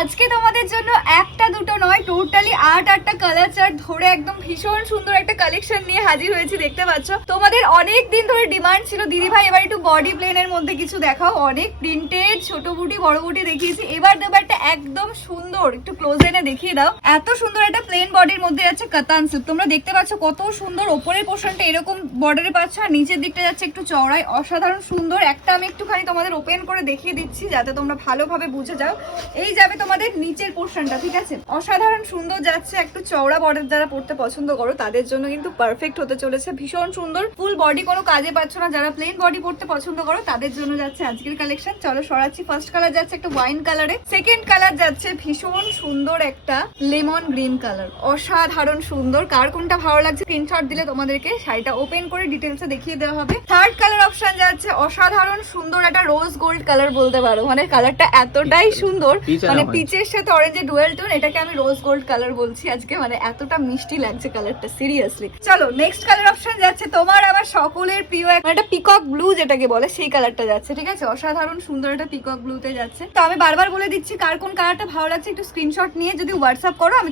আজকে তোমাদের জন্য একটা দুটো নয় টোটালি 8টা কালার চার্ট ধরে একদম ভীষণ সুন্দর একটা কালেকশন নিয়ে হাজির হয়েছি। দেখতে পাচ্ছ তোমাদের অনেক দিন ধরে ডিমান্ড ছিল দিদি ভাই এবার একটু বডি প্লেনের মধ্যে কিছু দেখাও। অনেক প্রিন্টেড ছোট বুটি বড় বুটি দেখিয়েছি, এবার দেবো একটা একদম সুন্দর, একটু ক্লোজ এনে দেখিয়ে দাও। এত সুন্দর একটা প্লেন বডির মধ্যে যাচ্ছে কাতান সিল্ক। তোমরা দেখতে পাচ্ছ কত সুন্দর, ওপরের পোর্শনটা এরকম বর্ডারে পাচ্ছ আর নিচের দিকটা যাচ্ছে একটু চওড়ায়, অসাধারণ সুন্দর। একটা আমি একটুখানি তোমাদের ওপেন করে দেখিয়ে দিচ্ছি যাতে তোমরা ভালোভাবে বুঝে যাও। এই যাবে তোমাদের নিচের পোর্শনটা, ঠিক আছে, অসাধারণ সুন্দর যাচ্ছে। একটু চওড়া বর্ডার যারা পড়তে পছন্দ করো তাদের জন্য কিন্তু পারফেক্ট হতে চলেছে, ভীষণ সুন্দর। ফুল বডি কোনো কাজে পাচ্ছ না, যারা প্লেন বডি পড়তে পছন্দ করো তাদের জন্য যাচ্ছে আজকের কালেকশন। চলো সরাচ্ছি। ফার্স্ট কালার যাচ্ছে একটা ওয়াইন কালারে, সেকেন্ড কালার যাচ্ছে ভীষণ সুন্দর একটা লেমন গ্রিন কালার, অসাধারণ সুন্দর। কার কোনটা ভালো লাগছে স্ক্রিনশট দিলে তোমাদেরকে শাড়িটা ওপেন করে ডিটেলসে দেখিয়ে দেওয়া হবে। থার্ড কালার অপশন যাচ্ছে অসাধারণ সুন্দর একটা রোজ গোল্ড কালার বলতে পারো, মানে কালারটা এতটাই সুন্দর, মানে পিচের সাথে অরেঞ্জের ডুয়েল টোন, এটাকে আমি রোজ গোল্ড কালার বলছি আজকে, মানে এতটা মিষ্টি লাগছে কালারটা সিরিয়াসলি। চলো নেক্সট কালার অপশন যাচ্ছে তোমার আমার সকলের প্রিয় একটা পিকক ব্লু যেটাকে বলে সেই কালারটা যাচ্ছে, ঠিক আছে, অসাধারণ সুন্দর একটা পিকক ব্লুতে যাচ্ছে। তো আমি বারবার বলে দিচ্ছি কার কোন কালারটা ভালো লাগছে একটু স্ক্রিনশট নিয়ে যদি হোয়াটসঅ্যাপ করো আমি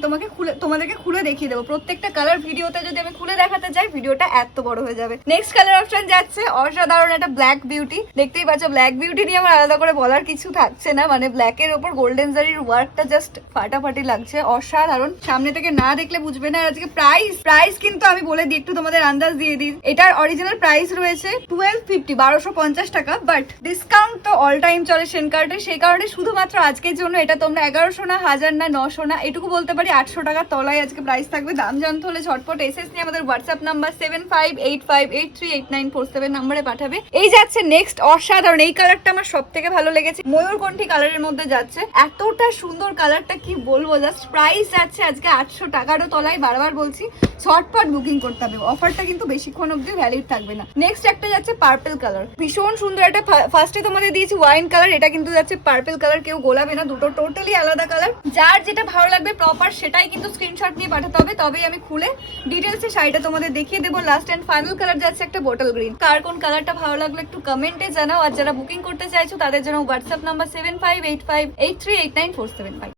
তোমাদেরকে খুলে দেখিয়ে দেবো। প্রত্যেকটা কালার ভিডিওতে যদি আমি খুলে দেখাতে যাই ভিডিওটা এত বড় হয়ে যাবে। নেক্সট কালার অপশন যাচ্ছে অসাধারণ একটা ব্ল্যাক বিউটি। দেখতেই পাচ্ছ ব্ল্যাক বিউটি নিয়ে আমার আলাদা করে বলার কিছু থাকছে না, মানে ব্ল্যাকের ওপর গোল্ডেন জারির ওয়ার্কটা জাস্ট ফাটাফাটি লাগছে, অসাধারণ। সামনে থেকে না দেখলে বুঝবে না। আজকে প্রাইস কিন্তু আমি বলে দিই, একটু তোমাদের আন্দাজ দিয়ে দিই। এটার অরিজিনাল প্রাইস রয়েছে 1250, 1250 টাকা, বাট ডিসকাউন্ট তো অল টাইম চলে সেন কার্ডে, সেই কারণে শুধুমাত্র আজকের জন্য এটা তোমরা 1100 না, 1000 না, 900 না, এটুকু বলতে পারি 800 টাকার তলায় আজকে প্রাইস থাকবে। দাম জানতে হলে ঝটপট এসএস নিয়ে আমাদের হোয়াটসঅ্যাপ নাম্বার 7585838947 নাম্বারে পাঠাবে। এই যাচ্ছে নেক্সট অসাধারণ, এই কালারটা আমার সব থেকে ভালো লেগেছে, ময়ূরকণ্ঠী কালারের মধ্যে যাচ্ছে, এতটা সুন্দর কালারটা কি বলবো। জাস্ট প্রাইস যাচ্ছে আজকে 800 টাকারও তলায়, বারবার বলছি ঝটপট বুকিং করতে হবে, অফারটা কিন্তু বেশিক্ষণ অব্দি ভ্যালিড থাকবে না। নেক্সট একটা যাচ্ছে পার্পল কালার, ভীষণ সুন্দর একটা, ফার্স্টে তোমাদের দিয়েছি ওয়াইন কালার, এটা কিন্তু যাচ্ছে পার্পল কালার, কেউ গোলাবে না, দুটো টোটালি আলাদা কালার। যার যেটা ভালো লাগবে প্রপার সেটাই কিন্তু স্ক্রিনশট নিয়ে পাঠাতে হবে, তবেই আমি খুলে ডিটেলসে শাড়িটা তোমাদের দেখিয়ে দেবো। লাস্ট এন্ড ফাইনাল কালার যাচ্ছে একটা বটল গ্রিন। কার কোন কালারটা ভালো লাগলো একটু কমেন্টে জানাও। আর যারা বুকিং করতে চাইছো তাদের জন্য হোয়াটসঅ্যাপ নাম্বার 7585838947।